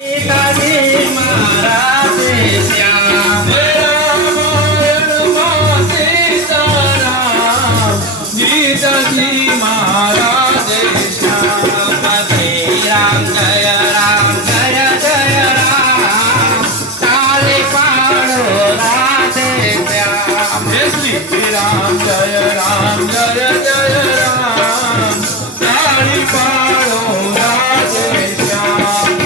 સીતાજી મહારાજે શ્યામ રામાયણમાં સીતારામ સીતાજી મહારાજે શ્યામ શ્રી રામ જય રામ તાલી પાડો રાધે શ્યામ શ્રી રામ જય રામ તાળી પાડો રાધે શ્યામ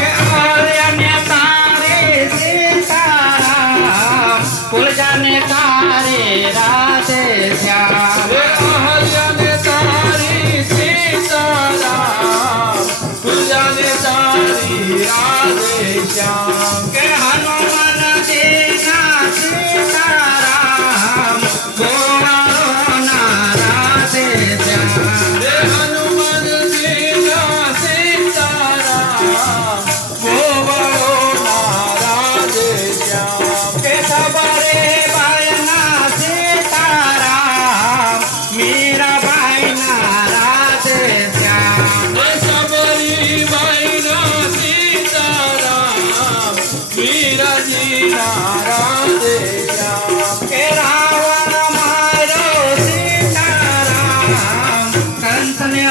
પુલજાને તારે રાધે શ્યામ અહલ્યાને તારી સીતારામ પૂજાને તારી રાધે શ્યામ કે હનુમાન દેના સીતારામ ગોવાળોના રાધે શ્યામ હનુમાન જીના સીતારામ ગોવાળોના રાધે શ્યામ કે સબરે બાયના સીતારામ મીરાબાઈના રાધે શ્યામ સબરી બાઈના સીતારામ વીરાજીના રાધે શ્યામ કે રાવણ મારો સીતારામ કંસને